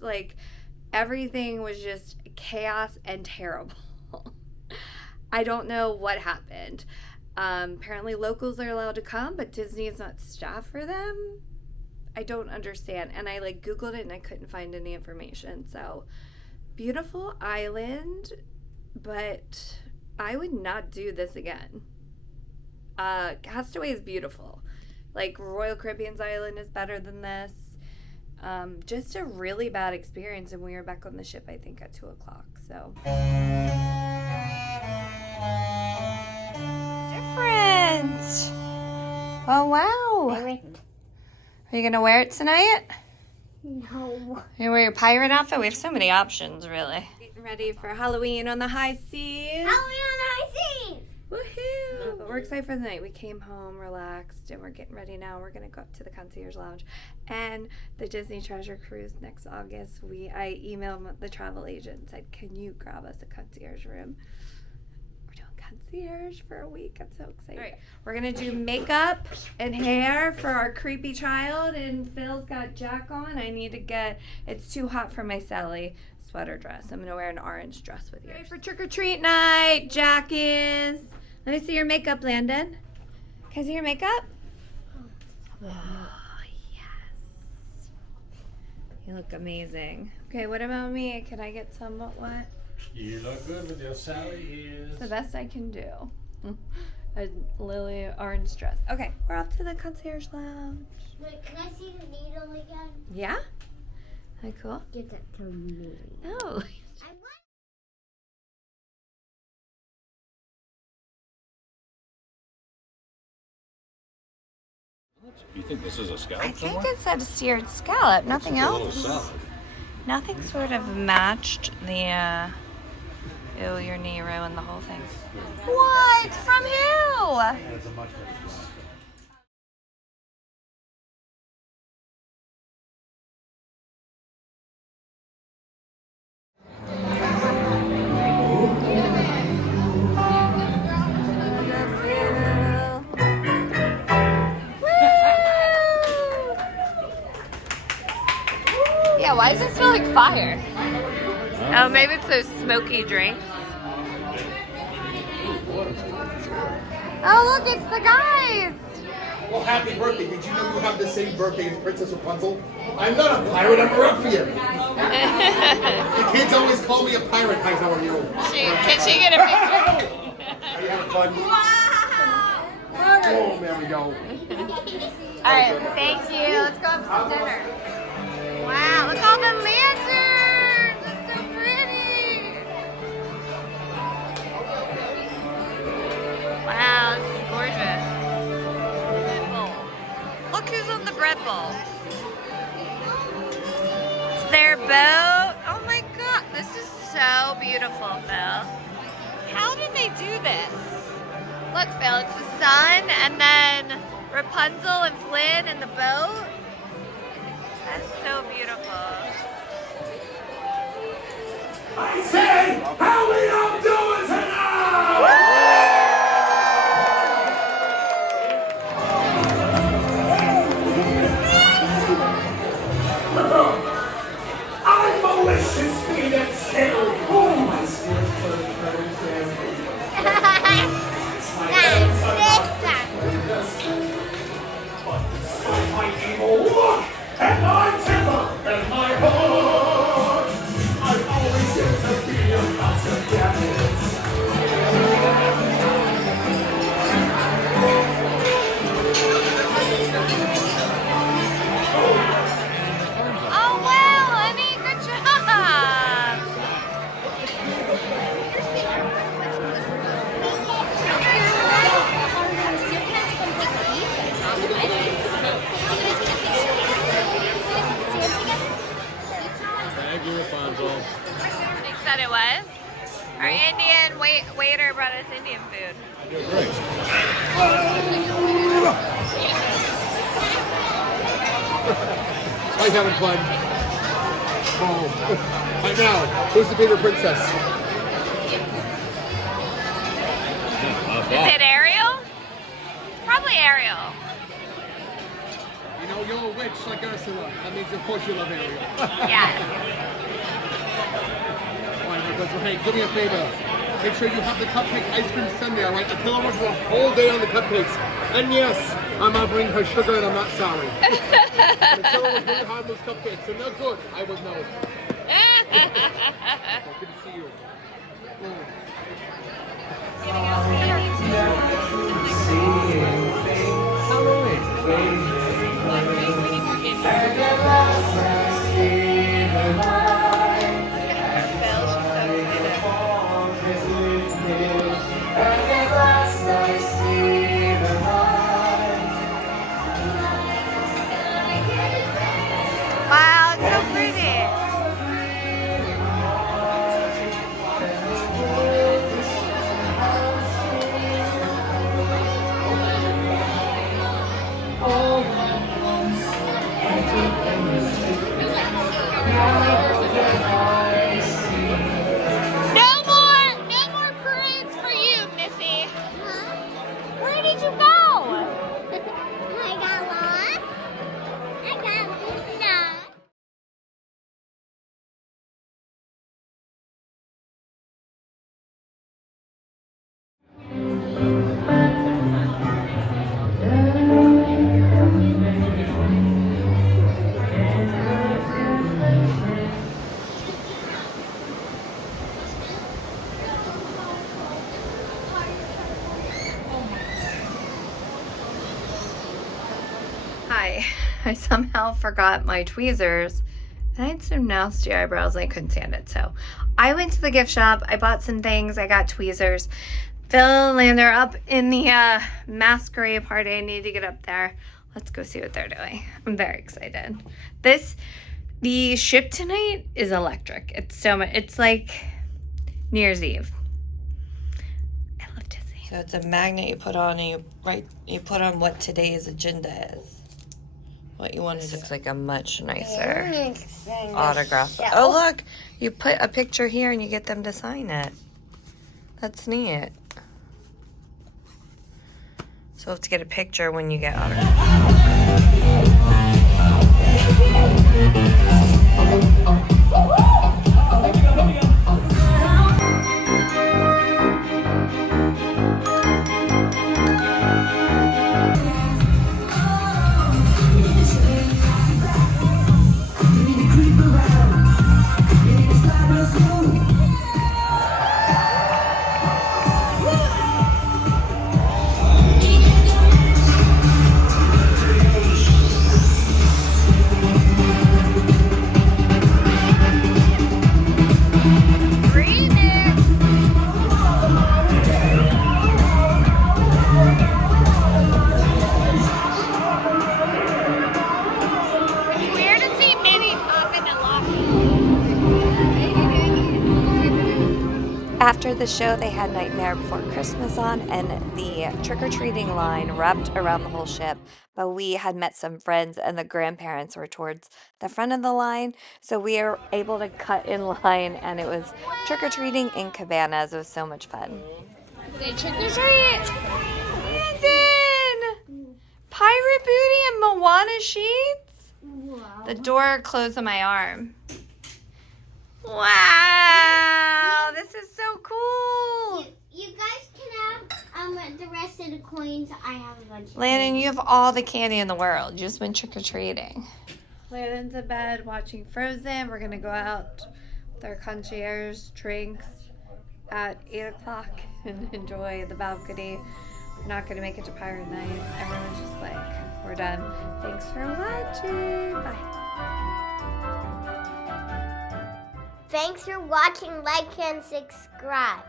Like, everything was just chaos and terrible. I don't know what happened. Apparently locals are allowed to come, but Disney is not staffed for them. I don't understand. And I like Googled it and I couldn't find any information. So beautiful island, but I would not do this again. Castaway is beautiful. Like Royal Caribbean's island is better than this. Just a really bad experience, and we were back on the ship I think at 2:00. So different. Oh wow. Are you gonna wear it tonight? No. You wear your pirate outfit? We have so many options, really. Getting ready for Halloween on the high seas. Halloween on the high seas! Woohoo! But we're excited for the night. We came home, relaxed, and we're getting ready now. We're gonna go up to the concierge lounge and the Disney Treasure Cruise next August. I emailed the travel agent and said, "Can you grab us a concierge room?" We're doing concierge for a week. I'm so excited. All right, we're gonna do makeup and hair for our creepy child, and Phil's got Jack on. I need to get. It's too hot for my Sally sweater dress. I'm gonna wear an orange dress with you. Ready for trick or treat night? Jack is. Let me see your makeup, Landon. Can I see your makeup? Oh, yes. You look amazing. Okay, what about me? Can I get some what? You look good with your Sally ears. The best I can do. A lily orange dress. Okay, we're off to the concierge lounge. Wait, can I see the needle again? Yeah? That cool? Give that to me. No. I want. You think this is a scallop? I think it said seared scallop. Nothing A little else. salad. Nothing sort of matched the ew, your knee ruined the whole thing. What? From who? It's a much better salad. Yeah, why does it smell like fire? Oh, maybe it's those smoky drinks. Oh, look, it's the guys. Well, happy birthday. Did you know you have the same birthday as Princess Rapunzel? I'm not a pirate, I'm a ruffian. The kids always call me a pirate. Hi, how are you? Can she get a picture? Are you having fun? Oh, there we go. All right, thank you. Let's go have some dinner. Wow, look at all the lanterns. It's so pretty. Wow, this is gorgeous. Look who's on the bread bowl. It's their boat. Oh my God, this is so beautiful, Phil. How did they do this? Look, Phil, it's the sun and then Rapunzel and Flynn in the boat. That's so beautiful. I say, how we all doing tonight? I'm malicious, sweet, and scary. Oh, my spirit But despite my evil look and my temper and my heart, I always get to be a monster damage. Oh wow, honey, good job. Thank you, Rapunzel. Nick said it was. Our Indian waiter brought us Indian food. You're great. I'm having fun. Oh. Right now, who's the favorite princess? Is it Ariel? Probably Ariel. You know, you're a witch like Ursula. That means, of course, you love Ariel. Yes. So hey, do me a favor. Make sure you have the cupcake ice cream sundae, alright? Attila works the whole day on the cupcakes. And yes, I'm offering her sugar and I'm not sorry. And Attila was really hard on those cupcakes, and they're good. I was no. Good to see you. Wow, it's so pretty. No more parades for you, Missy. Where did you go? I got lost. I got lost. Hi, I somehow forgot my tweezers and I had some nasty eyebrows and I couldn't stand it. So I went to the gift shop, I bought some things, I got tweezers. Phil and Lander up in the masquerade party. I need to get up there. Let's go see what they're doing. I'm very excited. The ship tonight is electric. It's so much, it's like New Year's Eve. I love Disney. So it's a magnet you put on and you put on what today's agenda is. What you want to do. Looks like a much nicer autograph. Oh look, you put a picture here and you get them to sign it. That's neat. So we'll have to get a picture when you get autograph. After the show, they had Nightmare Before Christmas on, and the trick-or-treating line wrapped around the whole ship. But we had met some friends, and the grandparents were towards the front of the line, so we were able to cut in line, and it was trick-or-treating in cabanas. It was so much fun. Say trick or treat. Brandon! Pirate Booty and Moana sheets? Wow. The door closed on my arm. Wow, this is so cool. You guys can have the rest of the coins. I have a bunch. Landon, you have all the candy in the world. You just went trick-or-treating. Landon's in bed watching Frozen. We're going to go out with our concierge drinks at 8 o'clock and enjoy the balcony. We're not going to make it to Pirate Night. Everyone's just like, we're done. Thanks for watching. Bye. Thanks for watching, like, and subscribe.